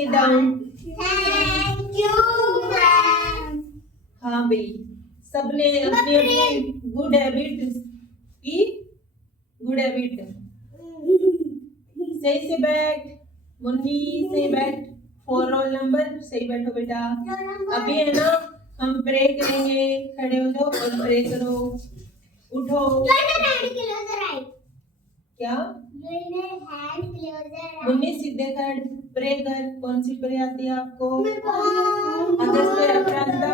Sit down. Thank you, ma'am. हाँ भाई, सबने अपनी अपनी गुड हैबिट की गुड हैबिट सही से बैठ। मुन्नी सही बैठ। 4 रोल नंबर सही बैठो बेटा। अभी है ना हम प्रे करेंगे। खड़े हो जाओ और प्रे करो। उठो। क्या मुन्नी सीधे कर प्रे कर। कौन सी प्रे आती है आपको? अगस्त्य अपराजिता।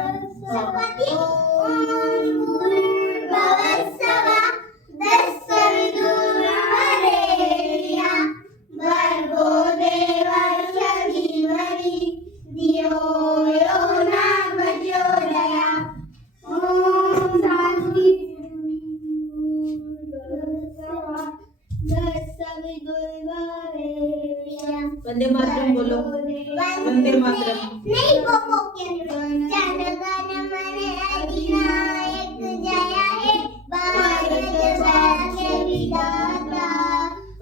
वंदे मातरम बोलो। वंदे मातरम। नहीं वो जनगण मन अधिनायक जय हे भारत भाग्य विधाता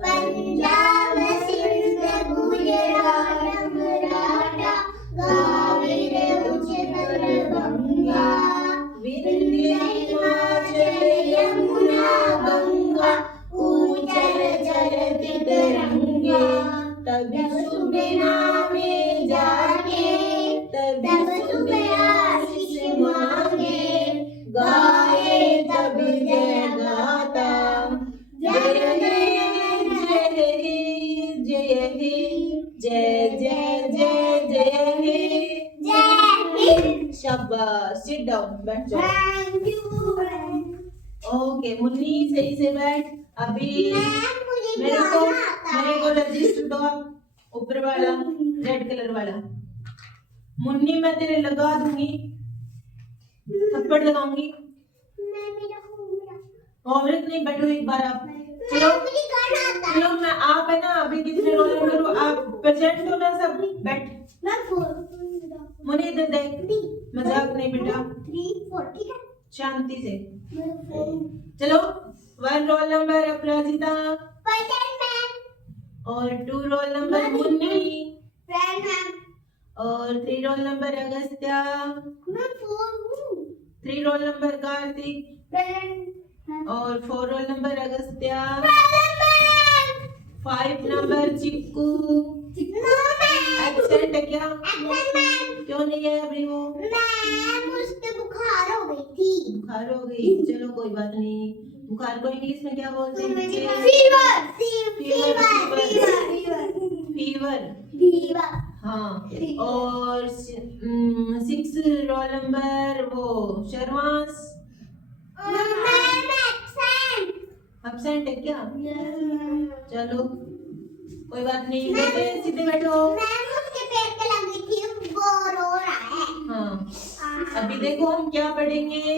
पंजाब सिंध गुजरात मराठा द्राविड़ उत्कल गंगा विंध्य हिमाचल यमुना गंगा उज्जल जलधि तरंगा तब शुभ नामे जागे तब शुभ आशीष मांगे गाए तब जय गाता जय हे जय हे जय हे जय जय जय जय हे जय हे। शाबाश। Sit down. बैठ जाओ। Thank you. ओके मुन्नी सही से बैठ। अभी मेरे को रजिस्टर दो ऊपर वाला रेड कलर वाला। मुन्नी मैं तेरे लगा दूंगी थप्पड़ लगाऊंगी। औरत नहीं बैठो एक बार आप। चलो मैं आप है ना अभी कितने रोल करो आप प्रेजेंट हो ना सब। बैठ। मुन्नी इधर देख। मजाक नहीं बेटा। 3 4 ठीक है शांति से। चलो 1 रोल नंबर अपराजिता और 2 रोल नंबर मुन्नी और 3 roll number Agastya 3 roll number Kartik और 4 roll number Agastya 5 number chikoo. Absent है क्या? क्यों नहीं है अभी वो? बुखार हो गई थी। बुखार हो गई। चलो कोई बात नहीं। बुखार को इंग्लिश में क्या बोलते हैं? फीवर। हाँ। और 6 रोल नंबर वो शर्मास एब्सेंट है क्या? चलो कोई बात नहीं। बेटे सीधे बैठो। हाँ अभी देखो हम क्या पढ़ेंगे।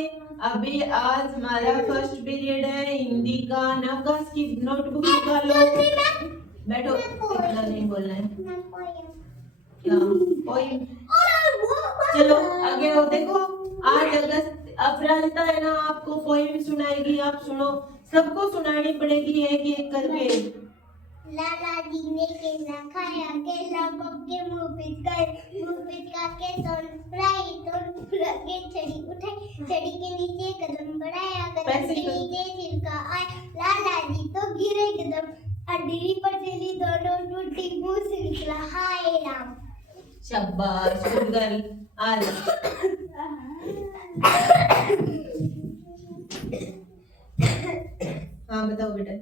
अभी आज हमारा फर्स्ट पीरियड है हिंदी का। नवकाश की नोटबुक निकालो। बैठो। इतना नहीं बोलना है। क्या पोइम? चलो आगे आओ। देखो 8 अगस्त अपराजिता है ना आपको पोइम सुनाएगी। आप सुनो। सबको सुनानी पड़ेगी एक एक करके। लाला जी ने केला खाया केला के मुंह पिचका के सोन के छड़ी उठाई छड़ी के नीचे कदम बढ़ाया कदम के नीचे छिलका आया लाला जी तो गिरे कदम अडीरी पर चली दोनों टूटी मुंह से निकला हाय राम। शाबाश गुड गर्ल। आज हाँ बताओ बेटा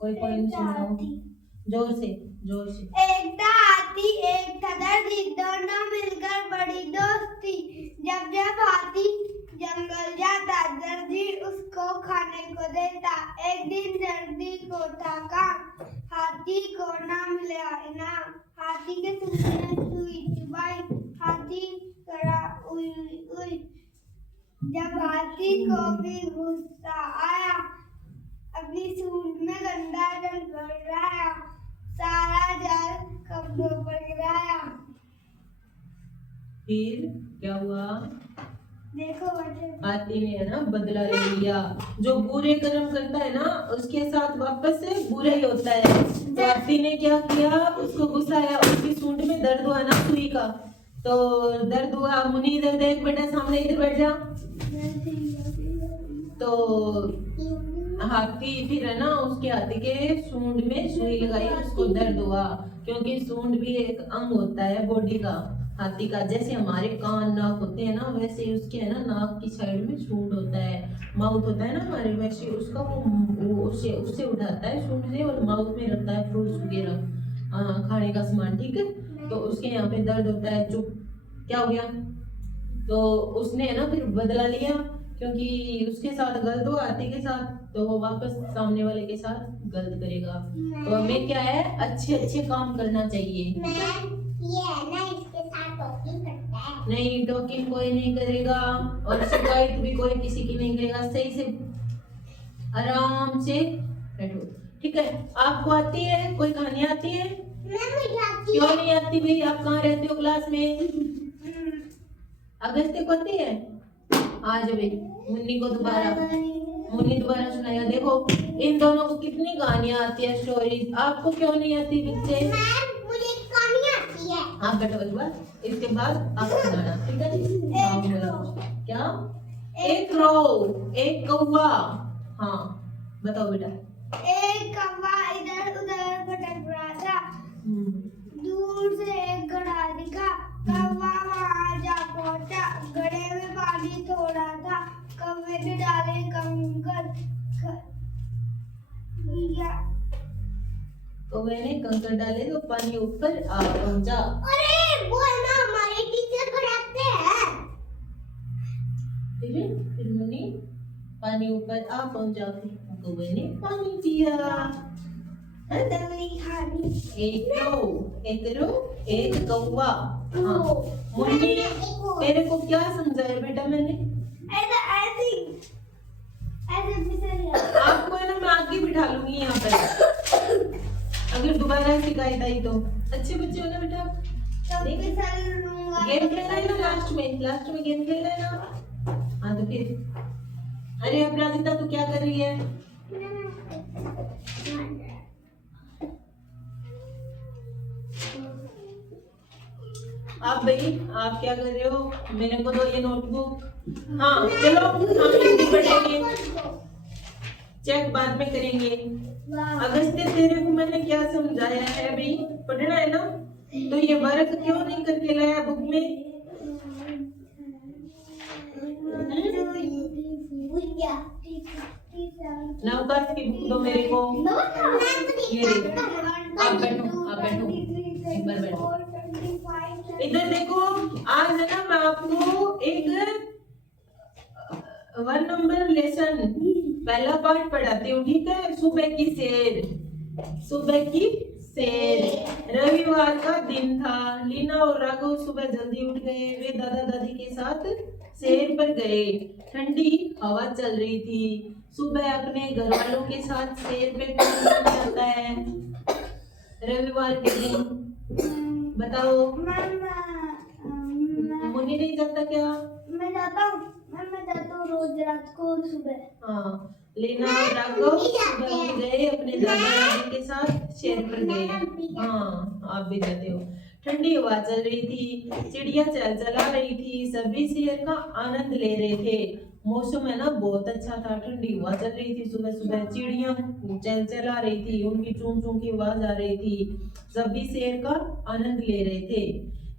कोई पोइम सुनाओ। जोर से जोर से। एक था हाथी एक था दर्जी दोनों मिलकर बड़ी दोस्ती जब जब हाथी जंगल जाता दर्जी उसको खाने को देता। एक दिन दर्जी को था काम हाथी को ना मिला इनाम। हाथी के सूंड ने सुई चुभाई हाथी करा उई उई। जब हाथी को भी गुस्सा आया अपनी सूंड में गंदा जल भराया सारा जल कपड़ों पर गिराया। फिर क्या हुआ? देखो बच्चे, हाथी ने है ना बदला ले लिया। जो बुरे कर्म करता है ना उसके साथ वापस से बुरा ही होता है। तो हाथी ने क्या किया, उसको गुस्सा आया, उसकी सूंड में दर्द हुआ ना सुई का, तो दर्द हुआ। मुनि इधर देख बेटा, सामने इधर बैठ जा। तो हाथी फिर है ना उसके हाथी के सूंड में सुई लगाई, उसको दर्द हुआ, क्योंकि सूंड भी एक अंग होता है बॉडी का हाथी का। जैसे हमारे कान नाक होते हैं ना, वैसे ही उसके है ना नाक की साइड में सूंड होता है, माउथ होता है ना हमारे, वैसे उसका वो उससे उठाता है सूंड से और माउथ में रखता है फ्रूट्स वगैरह खाने का सामान, ठीक है। तो उसके यहाँ पे दर्द होता है। चुप, क्या हो गया? तो उसने है ना फिर बदला लिया, क्योंकि उसके साथ गलत हुआ हाथी के साथ, तो वो वापस सामने वाले के साथ गलत करेगा। तो हमें क्या है, अच्छे अच्छे काम करना चाहिए। ये है ना इसके साथ टॉकिंग करता है। नहीं, टॉकिंग कोई नहीं करेगा और शिकायत भी कोई किसी की नहीं करेगा। सही से आराम से बैठो, ठीक है। आपको आती है कोई कहानी आती है? मुझे आती क्यों है। नहीं आती भाई? आप कहाँ रहते हो क्लास में? अगस्त्य को आती है? आ जाओ भाई, मुन्नी को दोबारा, मुन्नी दोबारा सुनाएगा। देखो इन दोनों को कितनी कहानियां आती है, स्टोरीज। आपको क्यों नहीं आती बच्चे? मुझे कहानी आती है। हाँ बैठो एक बार, इसके बाद आप सुनाना, ठीक है। हाँ बोलो। क्या? एक रो, एक कौवा। हाँ बताओ बेटा। एक कौवा इधर उधर भटक रहा था। दूर से एक घड़ा दिखा, कौवा वहां जा पहुंचा। घड़े में पानी थोड़ा था, कौवे ने डाले कंकर कौवे ने कंकर डाले तो पानी ऊपर आ पहुंचा। अरे वो है ना हमारे टीचर पढ़ाते हैं। फिर मुन्नी पानी ऊपर आ पहुंचा, फिर कौवे ने पानी पिया। एक रो एक कौवा। हाँ मुन्नी, तेरे को क्या समझाया बेटा मैंने? आपको है ना मैं आगे बिठा लूंगी यहाँ पर, अगर दोबारा शिकायत आई तो। अच्छे बच्चे हो ना बेटा? गेम खेलना है ना लास्ट में गेम खेलना है ना? हाँ तो फिर, अरे अपराजिता तू क्या कर रही है? आप भाई आप क्या कर रहे हो? मेरे को दो ये नोटबुक। हाँ चलो हम हिंदी पढ़ेंगे, चेक बाद में करेंगे। अगस्त्य तेरे को मैंने क्या समझाया है भाई? पढ़ना है ना? तो ये वर्क क्यों नहीं करके लाया बुक में? नवकाश की बुक दो मेरे को। ये देखो, आप बैठो एक बार बैठो। इधर देखो, आज है ना मैं आपको एक 1 नंबर लेसन पहला पार्ट पढ़ाती हूँ, ठीक है। सुबह की सैर। सुबह की सैर। रविवार का दिन था। लीना और राघव सुबह जल्दी उठ गए। वे दादा दादी के साथ सैर पर गए। ठंडी हवा चल रही थी। सुबह अपने घर वालों के साथ सैर पे कौन जाता है रविवार के दिन? बताओ। मुन्नी नहीं जाता क्या? मैं जाता हूँ रोज रात को सुबह। हाँ, लीना और राघव सुबह उठ गए, अपने दादा दादी के साथ सैर पर गए। हाँ आप भी जाते हो। ठंडी हवा चल रही थी, चिड़िया चहचहा रही थी, सभी सैर का आनंद ले रहे थे। मौसम है ना बहुत अच्छा था, ठंडी हवा चल रही थी, सुबह सुबह चिड़िया चहचहा रही थी, उनकी चूं चूं की आवाज आ रही थी, सभी सैर का आनंद ले रहे थे।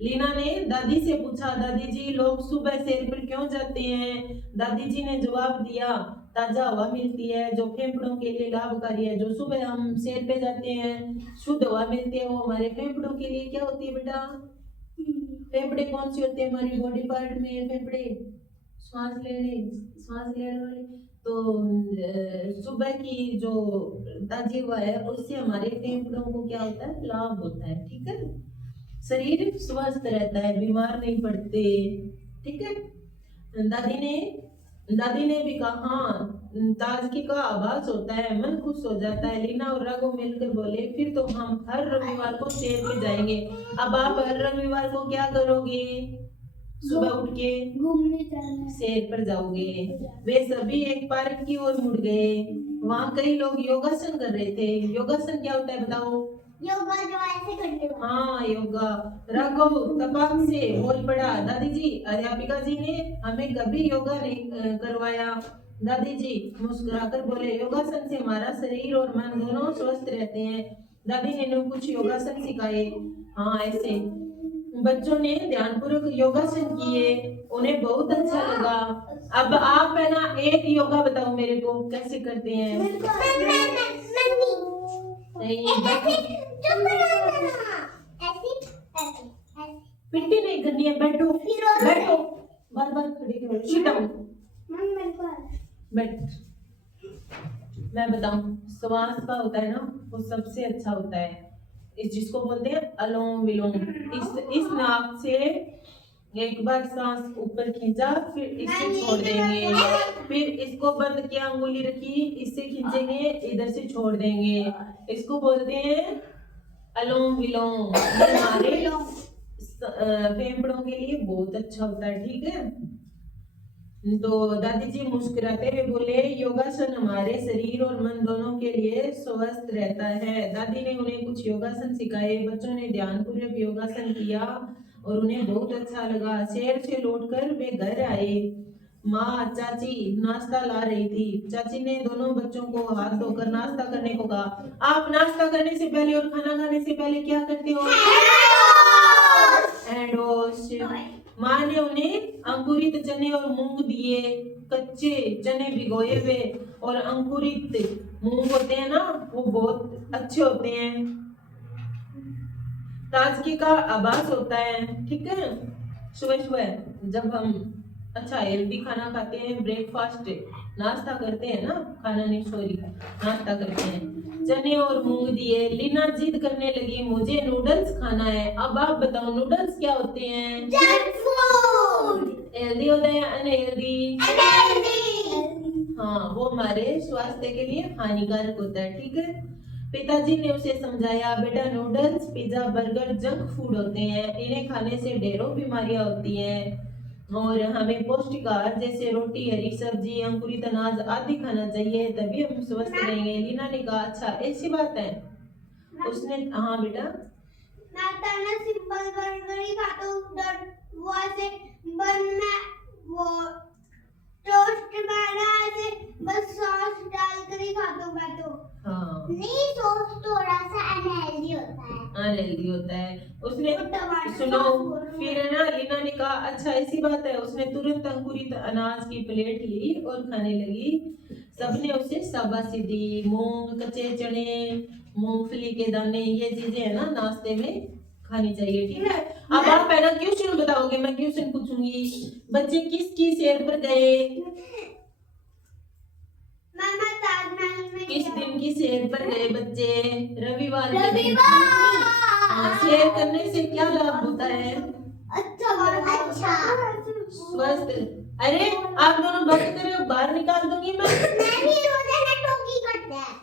लीना ने दादी से पूछा, दादी जी लोग सुबह सैर पर क्यों जाते हैं? दादी जी ने जवाब दिया, ताजा हवा मिलती है जो फेफड़ों के लिए लाभकारी है। जो सुबह हम सैर पे जाते हैं, शुद्ध हवा मिलती है, वो हमारे फेफड़ों के लिए क्या होती है बेटा? फेफड़े कौन सी होते हैं हमारी बॉडी पार्ट में? फेफड़े श्वास लेने वाले। तो सुबह की जो ताजी हवा है उससे हमारे फेफड़ों को क्या होता है? लाभ होता है, ठीक है। शरीर स्वस्थ रहता है, बीमार नहीं पड़ते, ठीक है। दादी ने भी कहा, हाँ ताजगी का आभास होता है, मन खुश हो जाता है। लीना और राघव मिलकर बोले, फिर तो हम हर रविवार को सैर पे जाएंगे। अब आप हर रविवार को क्या करोगे? सुबह उठ के घूमने जाना। सैर पर जाओगे। वे सभी एक पार्क की ओर मुड़ गए। वहाँ कई लोग योगासन कर रहे थे। योगासन क्या होता है बताओ? योगा जो ऐसे करते हो। हाँ, योगा। राघव तपाक से बोल पड़ा, दादी जी, अध्यापिका जी ने हमें कभी योगा नहीं करवाया। दादी जी मुस्कुराकर बोले, योगासन से हमारा शरीर और मन दोनों स्वस्थ रहते हैं। दादी ने कुछ योगासन सिखाए। हाँ, ऐसे बच्चों ने ध्यानपूर्वक योगासन किए। उन्हें बहुत अच्छा लगा। अब आप है ना एक योगा बताओ मेरे को, कैसे करते हैं? पिट्टी नहीं करनी है, बैठो बैठो, बार बार खड़े करो, सिट डाउन, बैठ। मैं बताऊं, श्वास का होता है ना, वो सबसे अच्छा होता है। इस जिसको बोलते हैं अनुलोम विलोम। इस नाक से एक बार सांस ऊपर खींचा, फिर इससे छोड़ देंगे, फिर इसको बंद किया, अंगुली रखी, इससे खींचेंगे, इधर से छोड़ देंगे। इसको बोलते हैं अनुलोम विलोम। हमारे फेफड़ों के लिए बहुत अच्छा होता है, ठीक है। तो दादी जी मुस्कुराते हुए बोले, योगासन हमारे शरीर और मन दोनों के लिए स्वस्थ रहता है। दादी ने उन्हें कुछ योगासन सिखाए। बच्चों ने ध्यानपूर्वक योगासन किया और उन्हें बहुत अच्छा लगा। शहर से लौटकर वे घर आए। माँ चाची नाश्ता ला रही थी। चाची ने दोनों बच्चों को हाथ धोकर नाश्ता करने को कहा। आप नाश्ता करने से पहले और खाना खाने से पहले क्या करते हो? Hand wash. माँ ने उन्हें अंकुरित चने और मूंग दिए। कच्चे चने भिगोए हुए और अंकुरित मूंग होते हैं ना, वो बहुत अच्छे होते हैं, ताजगी का आभास होता है, ठीक है। सुबह सुबह जब हम अच्छा हेल्दी खाना खाते हैं, ब्रेकफास्ट नाश्ता करते हैं ना, खाना नहीं सॉरी नाश्ता करते हैं। चने और मूंग दिए। लीना जिद करने लगी, मुझे नूडल्स खाना है। अब आप बताओ नूडल्स क्या होते हैं? Junk food. हेल्दी होते हैं अनहेल्दी? हाँ, वो हमारे स्वास्थ्य के लिए हानिकारक होता है, ठीक है। पिताजी ने उसे समझाया, बेटा noodles pizza burger junk food होते हैं, इन्हें खाने से ढेरों बीमारियां होती हैं और हमें पौष्टिक आहार जैसे रोटी, हरी सब्जी, अंकुरित अनाज आदि खाना चाहिए, तभी हम स्वस्थ रहेंगे। लीना ने कहा, अच्छा ऐसी बात है। उसने हाँ बेटा, मैं तो ना सिंपल बर्गर ही खाता हूँ, वो ऐसे बन में वो टोस्ट में ना ऐसे बस सॉस डालकर ही खाता हूँ मैं तो। हाँ नहीं, सॉस थोड़ा सा अनहेल्दी होता है। अनहेल्दी होता है। उसने टमाटर सुनो, सॉस बोलो। फिर है ना लीना ने कहा, अच्छा ऐसी बात है। उसने तुरंत अंकुरित अनाज की प्लेट ली और खाने लगी। सबने उसे शाबाशी दी। मूंग, कच्चे चने, मूंगफली के दाने, ये चीजें है ना नाश्ते में खानी चाहिए, ठीक है। अब आप है ना क्वेश्चन बताओगे, मैं क्वेश्चन पूछूंगी। बच्चे किसकी सैर पर गए? मैं ताजमहल में किस गया। दिन की सैर पर गए बच्चे? रविवार के दिन। रविवार। हाँ, सैर करने से क्या लाभ होता है? अच्छा। स्वस्थ। अरे आप दोनों बात कर रहे हो, बाहर निकाल दूंगी मैं। मैं भी रोजाना टोकी करते हैं।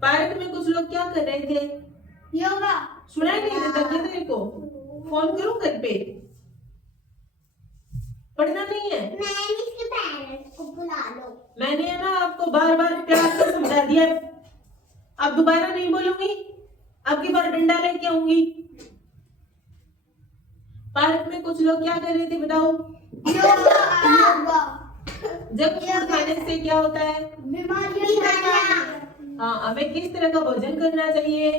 पार्क में कुछ लोग क्या कर रहे थे? योगा। सुनाई नहीं देता क्या तेरे को? फोन करूं घर पे? पढ़ना नहीं है? मैं इसके पेरेंट्स को बुला लो। मैंने है ना आपको बार बार प्यार से समझा दिया, अब दोबारा नहीं बोलूंगी। अब की बार डंडा लेके आऊंगी। पार्क में कुछ लोग क्या कर रहे थे बताओ? योगा। जंक फूड खाने से क्या होता है? बीमारियां। हाँ, हमें किस तरह का भोजन करना चाहिए?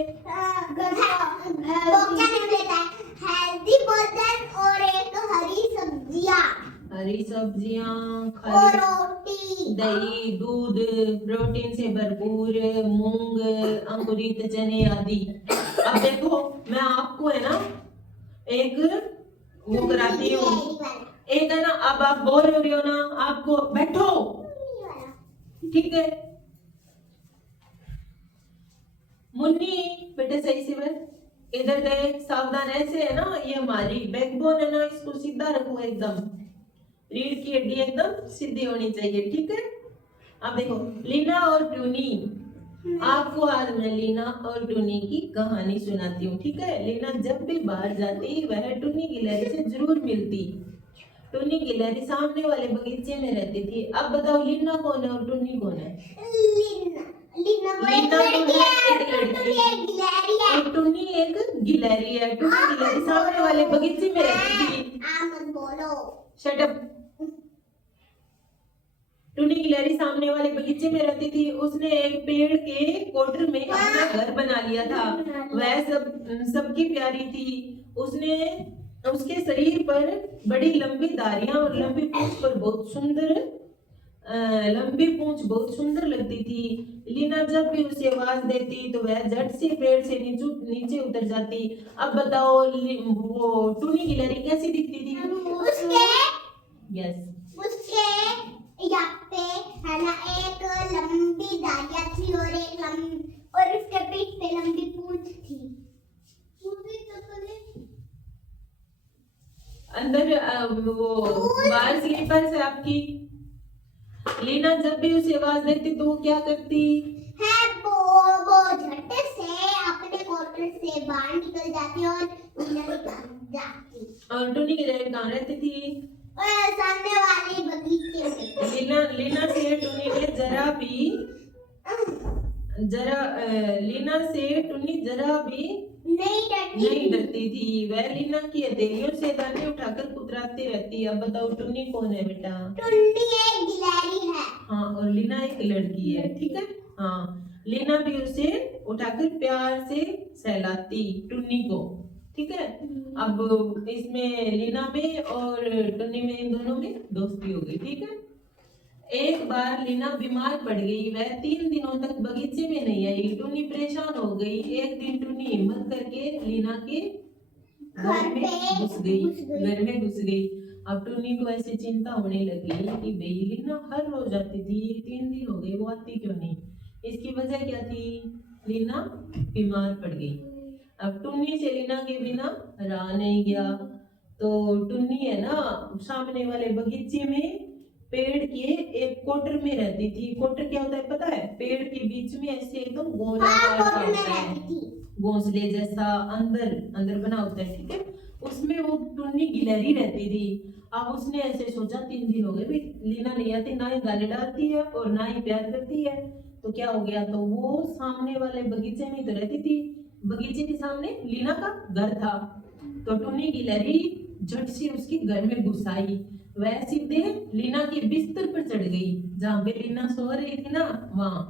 हेल्दी भोजन और एक हरी सब्जियां हरी सब्जियां, और खाली रोटी। दही, दूध, प्रोटीन से भरपूर, मूंग, अंकुरित चने आदि। अब देखो, मैं आपको है ना एक वो कराती हूँ। एक है ना, अब आप बोर हो रहे हो ना, आपको बैठो, ठीक है। मुन्नी बेटे सही से बैठ, इधर देख, सावधान। ऐसे है ना, ये हमारी बैकबोन है ना, इसको सीधा रखो एकदम। रीढ़ की हड्डी एकदम सीधी होनी चाहिए, ठीक है। अब देखो, लीना और ट्यूनी आपको आज मैं लीना और टुनी की कहानी सुनाती हूँ, ठीक है। लीना जब भी बाहर जाती वह टुनी गिलहरी से जरूर मिलती। टुनी गिलहरी सामने वाले बगीचे में रहती थी। अब बताओ लीना कौन है और टुनी कौन है? लीना वो एक लीना तो लड़की है है एक और टुनी लड़की एक गिलहरी है। और टुनी एक गिलहरी है। टुनी गिलहरी सामने वाले बगीचे में रहती थी। मत बोलो। Shut up. टुनी गिलहरी सामने वाले बगीचे में रहती थी। उसने एक पेड़ के कोटर में अपना घर बना लिया था। वह सबकी प्यारी थी। उसने उसके शरीर पर बड़ी लंबी धारियां और लंबी पूंछ बहुत सुंदर लगती थी। लीना जब भी उसे आवाज देती तो वह झट से पेड़ से नीचे उतर जाती। अब बताओ वो टुनी गिलहरी कैसी दिखती थी? उसके यहाँ पे है ना एक लंबी दाढ़ियाँ थी और उसके पीठ पे लंबी पूंछ थी। अंदर वो बाहर स्लीपर्स है आपकी। लीना जब भी उसे आवाज देती तो वो क्या करती है? वो झट से अपने क्वार्टर से बाहर निकल जाती और अंदर जाती। और टुनी गिलहरी कहाँ रहती थी? और सामने वाले बगीचे में। लीना से टुनी ने जरा भी नहीं डरती थी। वह लीना की हथेलियों से दाने उठाकर कुतराती रहती। अब बताओ टुनी कौन है बेटा? टुनी एक गिलहरी है। हाँ, और लीना एक लड़की है, ठीक है। हाँ, लीना भी उसे उठाकर प्यार से सहलाती टुनी को, ठीक है। अब इसमें लीना में और टुनी में इन दोनों में दोस्ती हो गई, ठीक है। एक बार लीना बीमार पड़ गई। वह 3 दिनों तक बगीचे में नहीं आई। टुनी परेशान हो गई। एक दिन टुनी हिम्मत करके लीना के घर में घुस गई। अब टुनी को ऐसी चिंता होने लगी कि भाई लीना हर रोज आती थी, 3 दिन हो गए वो आती क्यों नहीं। इसकी वजह क्या थी? लीना बीमार पड़ गई। अब टुनी से लीना के बिना रहा नहीं गया। तो टुनी है ना सामने वाले बगीचे में पेड़ के एक कोटर में रहती थी। कोटर क्या होता है पता है? पेड़ के बीच में ऐसे एकदम गोलाकार सा होता है, घोंसले जैसा अंदर बना होता है, ठीक है। उसमें वो टुनी गिलहरी रहती थी। अब उसने ऐसे सोचा 3 दिन हो गए भाई लीना नहीं आती, ना ही दाने डालती है और ना ही प्यार करती है, तो क्या हो गया? तो वो सामने वाले बगीचे में तो रहती थी। बगीचे के सामने लीना का घर था। तो टुनी गिलहरी झट से उसके घर में घुस आई। वह सीधे लीना के बिस्तर पर चढ़ गई जहाँ पे लीना सो रही थी ना वहां।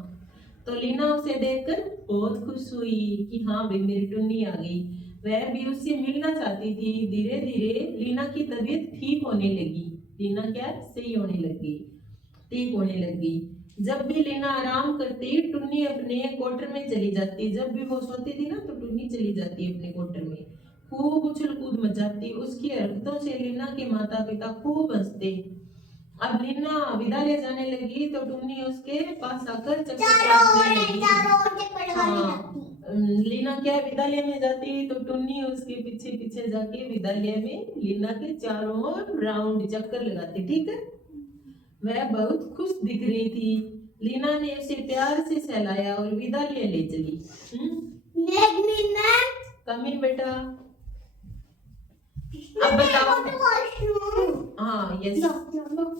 तो लीना उसे देखकर बहुत खुश हुई कि हाँ भाई मेरी टुन्नी आ गई। वह भी उससे मिलना चाहती थी। धीरे धीरे लीना की तबीयत ठीक होने लगी। लीना क्या सही होने लगी, ठीक होने लगी। जब भी लीना आराम करती टुन्नी अपने क्वार्टर में चली जाती। जब भी वो सोती थी ना तो टुन्नी चली जाती अपने क्वार्टर में, खूब उछल कूद मचाती। उसकी हरकतों से लीना के माता पिता खूब हंसते। अब लीना विदा ले जाने लगी तो टुन्नी उसके पास आकर चक्कर काटने लगी। हाँ, लीना क्या विद्यालय में जाती तो टुन्नी उसके पीछे पीछे जाके विद्यालय में लीना के चारों ओर राउंड चक्कर लगाती, ठीक है। वह बहुत खुश दिख रही थी। लीना ने उसे प्यार से सहलाया और विद्यालय ले चली। कमिंग बेटा। अब बताओ। हाँ यस,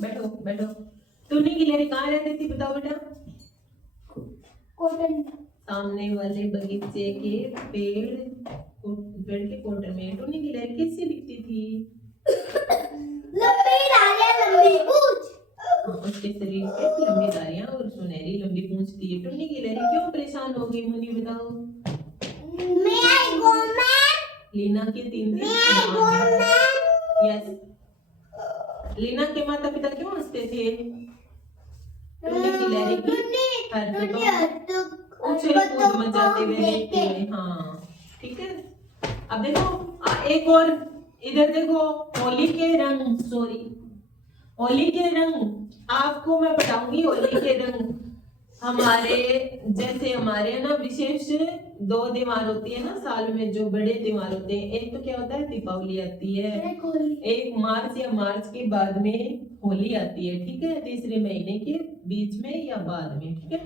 बैठो। टुनी गिलहरी कहाँ रहती थी बताओ बेटा? सामने वाले बगीचे के पेड़ के कोटर में। टुनी गिलहरी कैसी दिखती थी? उसके शरीर पे लंबी धारियां और सुनहरी लंबी पूंछ थी। टुनी गिलहरी क्यों परेशान हो गई मुन्नी बताओ? लीना के 3 दिन यस। लीना के माता पिता क्यों हंसते थे? टुनी गिलहरी की हरकतों उछल कूद मचाते हुए देखते हैं। हाँ ठीक है। अब देखो एक और इधर देखो। होली के रंग आपको मैं बताऊंगी। होली के रंग हमारे ना विशेष 2 त्योहार होती है ना साल में, जो बड़े त्योहार होते हैं। एक तो क्या होता है दीपावली आती है, एक मार्च या मार्च के बाद में होली आती है, ठीक है। तीसरे महीने के बीच में या बाद में, ठीक है।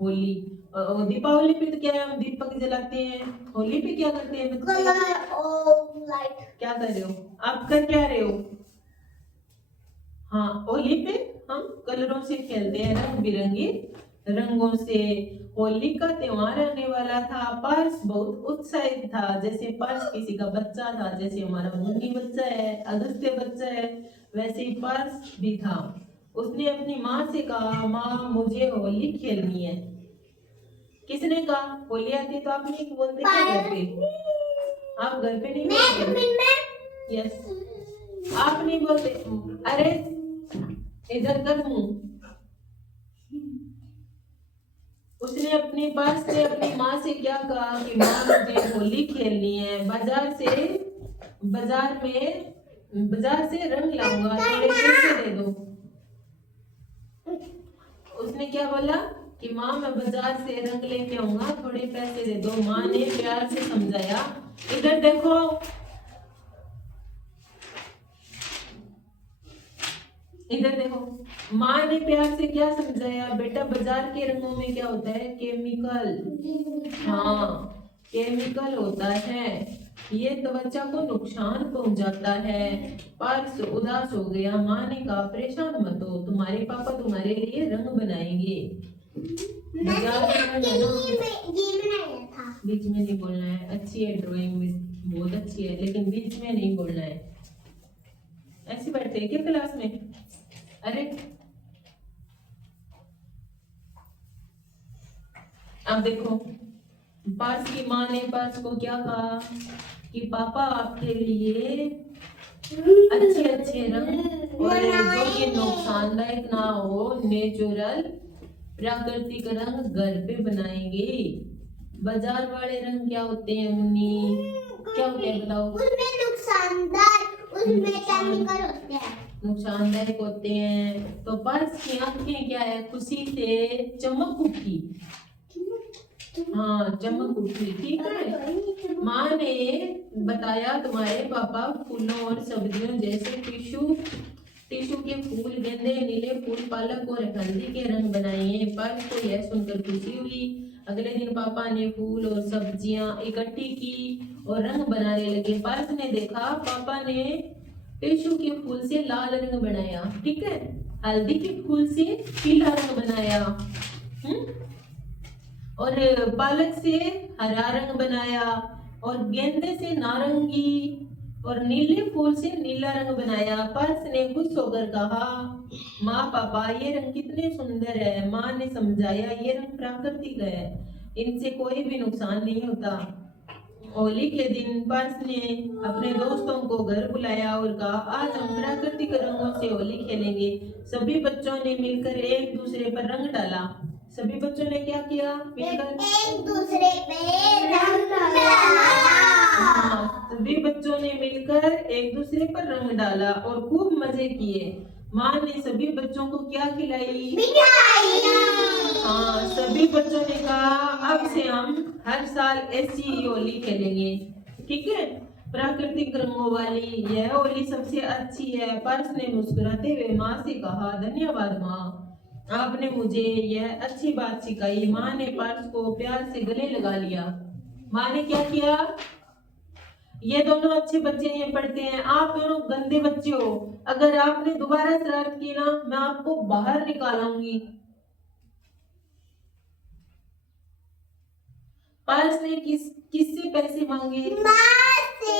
होली और दीपावली पे तो क्या है, हम दीपक जलाते हैं। होली पे क्या करते हैं बच्चे? कलर और लाइट। क्या कर रहे हो आप, कर क्या रहे हो? हाँ, होली पे हम कलरों से खेलते हैं, रंग बिरंगे रंगों से। होली का त्योहार आने वाला था। पर्स बहुत उत्साहित था, जैसे पर्स किसी का बच्चा था, जैसे हमारा मुन्नी बच्चा है, अगस्त्य बच्चा है, वैसे ही पर्स भी था। उसने अपनी माँ से कहा, माँ मुझे होली खेलनी है। किसने कहा? होली आती तो आप नहीं बोलते क्या घर पे? आप घर पे नहीं बोलते? यस, आप नहीं बोलते। अरे इधर कर मुंह। उसने अपनी पर्स से अपनी माँ से क्या कहा कि माँ मुझे होली खेलनी है, बाजार से रंग लाऊंगा, थोड़े पैसे दे दो। उसने क्या बोला कि माँ मैं बाजार से रंग लेके आऊंगा, थोड़े पैसे दे दो। माँ ने प्यार से समझाया, इधर देखो, इधर देखो। माँ ने प्यार से क्या समझाया, बेटा बाजार के रंगों में क्या होता है? केमिकल। हाँ, केमिकल होता है, ये त्वचा को नुकसान पहुंचाता है। पर्स उदास हो गया। माँ ने कहा, परेशान मत हो, तुम्हारे पापा तुम्हारे लिए रंग बनाएंगे। बाजार के रंग है ना, बीच में नहीं बोलना है। अच्छी है ड्राइंग में, बहुत अच्छी है, लेकिन बीच में नहीं बोलना है। ऐसे बैठते हैं क्या क्लास में? अरे अब देखो, पर्स की माँ ने पर्स को क्या कहा कि पापा आपके लिए अच्छे अच्छे रंग और जो कि नुकसानदायक ना हो, नेचुरल प्राकृतिक रंग घर पे बनाएंगे। बाजार वाले रंग क्या होते हैं मुन्नी? क्या होते हैं बताओ? उसमें केमिकल होते हैं, नुकसानदायक होते हैं। तो पर्स की आंखें क्या है, खुशी से चमक उठी। हाँ, चमक उठी, ठीक है। माँ ने बताया, तुम्हारे पापा फूलों और सब्जियों जैसे टिश्यू के फूल, गेंदे, नीले फूल, पालक और हल्दी के रंग बनाइए। पर्स को यह सुनकर खुशी हुई। अगले दिन पापा ने फूल और सब्जियां इकट्ठी की और रंग बनाने लगे। पर्स ने देखा, पापा ने टिश्यू के फूल से लाल रंग बनाया, ठीक है, हल्दी के फूल से पीला रंग बनाया, और पालक से हरा रंग बनाया, और गेंदे से नारंगी और नीले फूल से नीला रंग बनाया। पर्स ने खुश होकर कहा, माँ पापा ये रंग कितने सुंदर है। माँ ने समझाया, ये रंग प्राकृतिक है, इनसे कोई भी नुकसान नहीं होता। होली के दिन पर्स ने अपने दोस्तों को घर बुलाया और कहा, आज हम प्राकृतिक रंगों से होली खेलेंगे। सभी बच्चों ने मिलकर एक दूसरे पर रंग डाला। सभी बच्चों ने क्या किया? मिलकर एक दूसरे पे रंग डाला। सभी बच्चों ने मिलकर एक दूसरे पर रंग डाला और खूब मजे किए। माँ ने सभी बच्चों को क्या खिलाई? मिठाई। हाँ, सभी बच्चों ने कहा, अब से हम हर साल ऐसी ही होली खेलेंगे, ठीक है, प्राकृतिक रंगों वाली। यह होली सबसे अच्छी है। पर्स ने मुस्कुराते हुए माँ से कहा, धन्यवाद माँ, आपने मुझे यह अच्छी बात सिखाई। माँ ने पर्स को प्यार से गले लगा लिया। माँ ने क्या किया? ये दोनों अच्छे बच्चे हैं, पढ़ते हैं, आप दोनों गंदे बच्चे हो। अगर आपने दोबारा शरारत की ना, मैं आपको बाहर निकालूंगी। पर्स ने किससे पैसे मांगे? माँ से।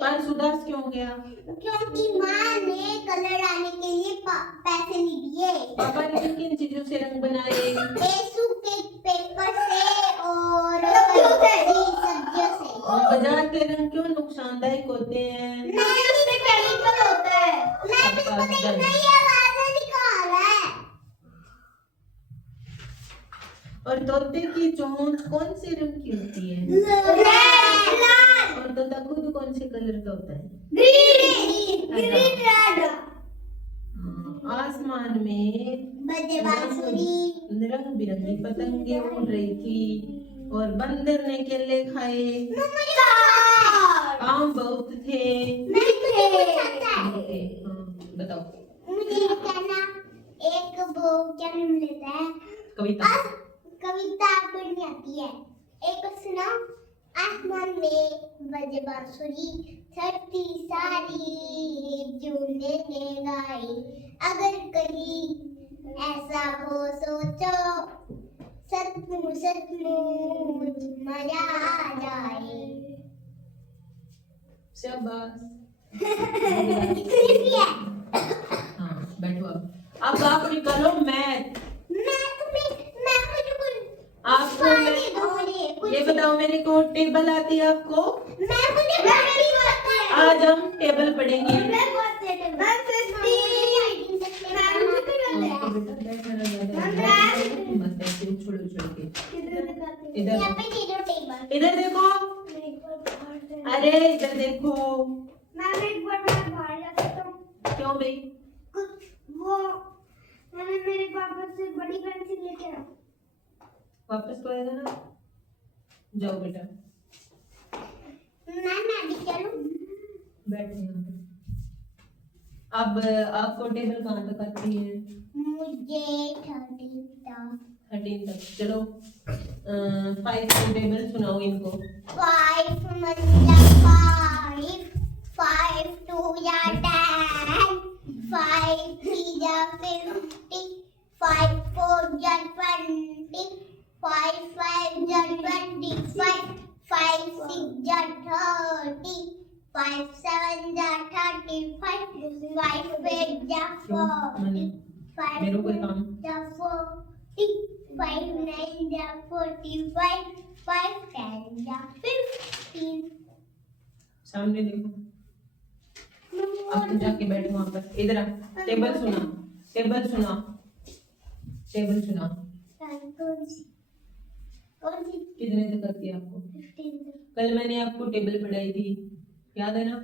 पर्स उदास क्यों हो गया? क्योंकि माँ ने कलर डालने के लिए पैसे नहीं दिए। पापा ने किन चीजों से रंग बनाए? सूखे पेपर से और सब्जियों से। और बाजार के रंग क्यों नुकसानदायक होते हैं? नहीं, उसमें केमिकल होता है। नहीं, ये वाला निकाल है। और तोते की चोंच कौन से रंग की होती है? लाल। और तोता खुद कौन से कलर का होता है? Green red. आसमान में बजे बांसुरी, रंग बिरंगी पतंगे उड़ रही थी और बंदर ने केले खाए। आम बहुत थे। बताओ। मुझे कहना, एक वो क्या नाम लेता है? कविता। कविता पढ़नी आती है। एक सुना। आसमान में बजे बांसुरी, धरती सारी झूमने गाए। अगर कहीं ऐसा हो सोचो, सचमुच सचमुच मजा आ जाए। शाबाश। इतनी भी है। हाँ बैठो अब आप निकालो मैथ। मैं कुछ आपको ये बताओ मेरे को टेबल आती है आपको? आज हम टेबल पढ़ेंगे। मत ऐसे उछल उछल के। इधर देखो। अरे इधर देखो। क्यों भाई? मैंने मेरे पापा से बड़ी पेंसिल लेके आ। वापस तो आएगा ना? जाओ बेटा मैं भी चलूं? बैठो यहाँ पे। अब आपको टेबल कहाँ तक आती है? मुझे 13 तक। चलो 5 की टेबल सुनाओ इनको। 5 मंजा 5, 5 2 या 10, 5 3 या 50, 5 4 या 20, 5 5 या 25, 5 6 या 30, 5 7 या 35, 5 8 या 40, 5 मेरे को काम 40, 5 9 या 45, 5 10 या 15। सामने देखो। अब तुम जाके बैठो वहां पर। इधर आ। टेबल सुना। टेबल सुना। टेबल सुना। कौन सी कितने तक आती है आपको? 15 कल मैंने आपको टेबल पढ़ाई थी, याद है ना?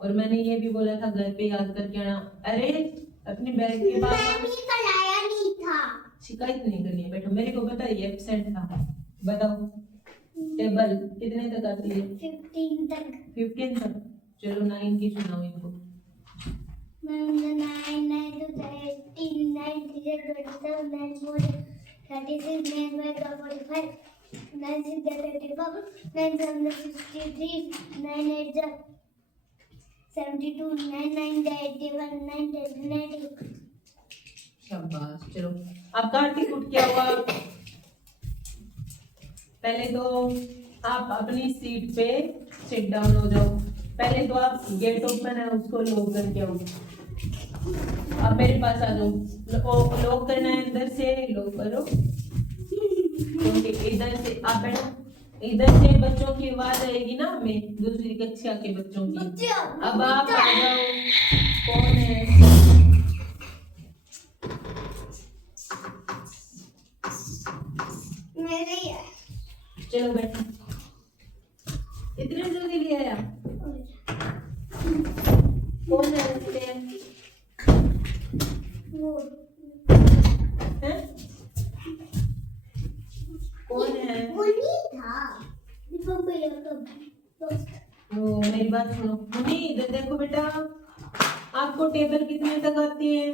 और मैंने ये भी बोला था घर पे याद करके आना। अरे अपने बैग के मैं पास भी कल आया नहीं था। शिकायत नहीं करनी है। बैठो मेरे को बताइए एब्सेंट था। बताओ टेबल कितने तक आती है? 15 तक। 15 तक। चलो 9 की सुनाओ इनको। 9 9 2 18 9 3 27 9 4 36 9 5 45 9 6 34 9 7 63 9 8 72 9 9 81 9 10 90। शाबाश। चलो अब कार्तिक उठ क्या हुआ? पहले तो आप अपनी सीट पे सिट डाउन हो जाओ। पहले तो आप गेट ओपन है उसको लॉक करके आओ। अब मेरे पास आ जाओ। लॉक करना है अंदर से लॉक करो, क्योंकि इधर से आप बैठो। इधर से बच्चों की आवाज आएगी ना हमें, दूसरी कक्षा के बच्चों की। अब आप आ जाओ। कौन है? मेरे ही है। चलो बैठो। इतने जल्दी ले आया? कौन है रखते हैं? हैं? कौन है? वो नहीं था। वो मेरा दोस्त। वो मेरी बात सुनो। मम्मी इधर देखो बेटा, आपको टेबल कितने तक आती है?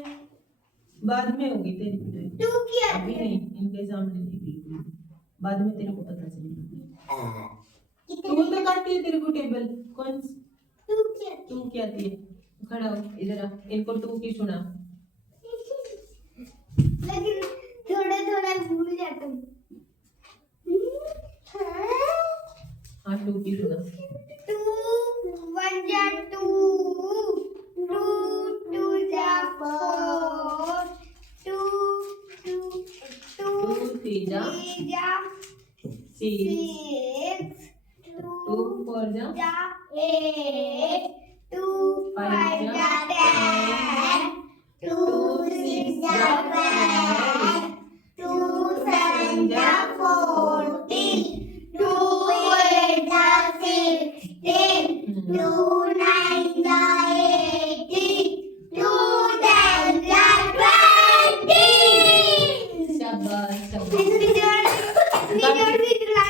बाद में होगी तेरी पिटाई। तू क्या अभी नहीं, इनके सामने नहीं बिल्कुल। बाद में तेरे को पता चलेगा। तू तक आती है तेरे को टेबल? कौन सी? तू क्या आती है? खड़ा हो इधर आ। इनको टू की सुना। लेकिन थोड़ा थोड़ा भूल जाता हूँ। हाँ टू की सुना। 2 1 जा 2 2 2 जा 4 2 2 टू 2 3 जा 3 जा 6 2 2 4 जा जा 8 2 5 जा 10 2 6 जा 12 2 7 जा 14 2 8 जा 16 2 9 जा 18 2 10 जा 20। शाबाश शाबाश।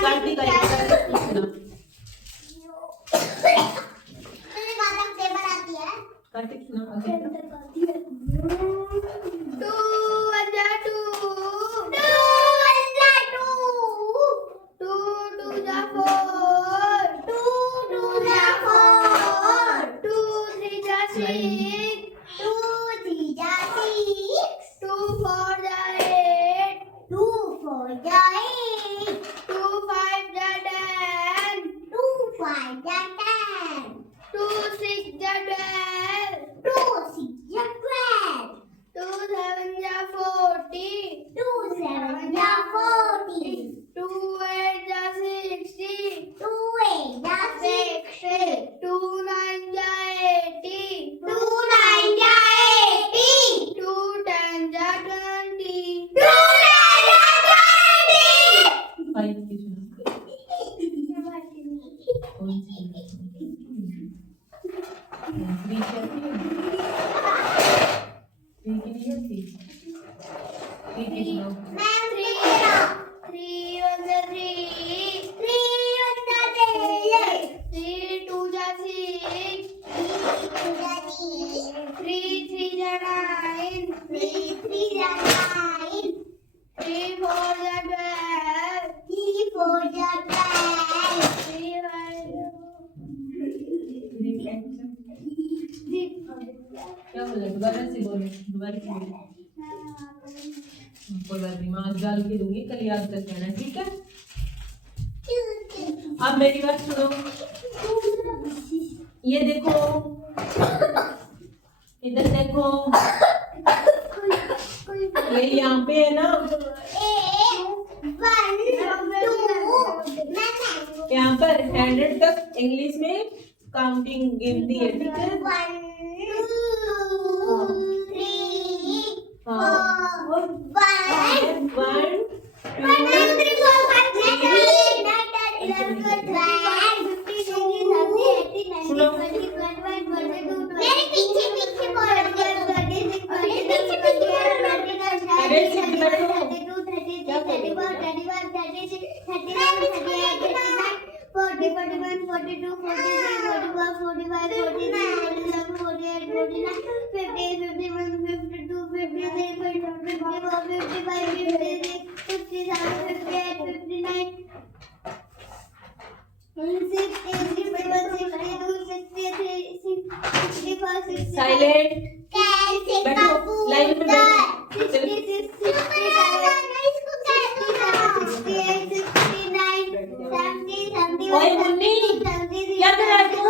कार्तिक कार्तिक कार्तिक सुना। तेरे बाद टेबल आती है। कार्तिक सुना। थी कितना मैम 3 on the 3 3 2 जा 6 3 3 जा 9 3 जा 9 3 4 जा 12 3 4 जा 12 3 क्या बोला दोबारा से बोलो कोई बात नहीं मैं आज डाल के दूंगी कल याद करके आना ठीक है अब मेरी बात सुनो ये देखो इधर देखो ये यहाँ पे है ना यहाँ पर 100 तक इंग्लिश में काउंटिंग गिनती है ठीक है 1 2 3 हाँ 4 1 मेरे पीछे पीछे साइलेंट बैठो लाइन में बैठो ओए मुन्नी क्या कर रहा है तू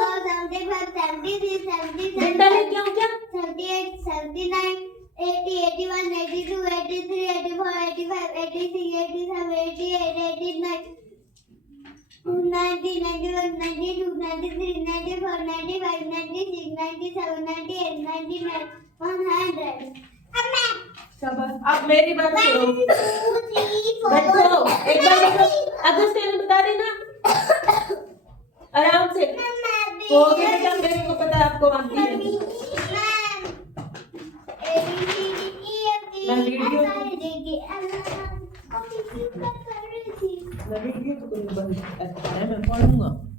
डंडा लेके आऊं क्या 78 79 80 81 82 83 84 85 86 87 88 89 90 91 92 93 94 95 96 97 98 99 100 अब मेरी बात सुनो 1 2 3 4 बैठो एक बार बैठो अगस्त ने बता देना आराम से हो गया बेटा मेरे को पता है आपको आती है मैं वीडियो तो बंद करता है मैं पढ़ूंगा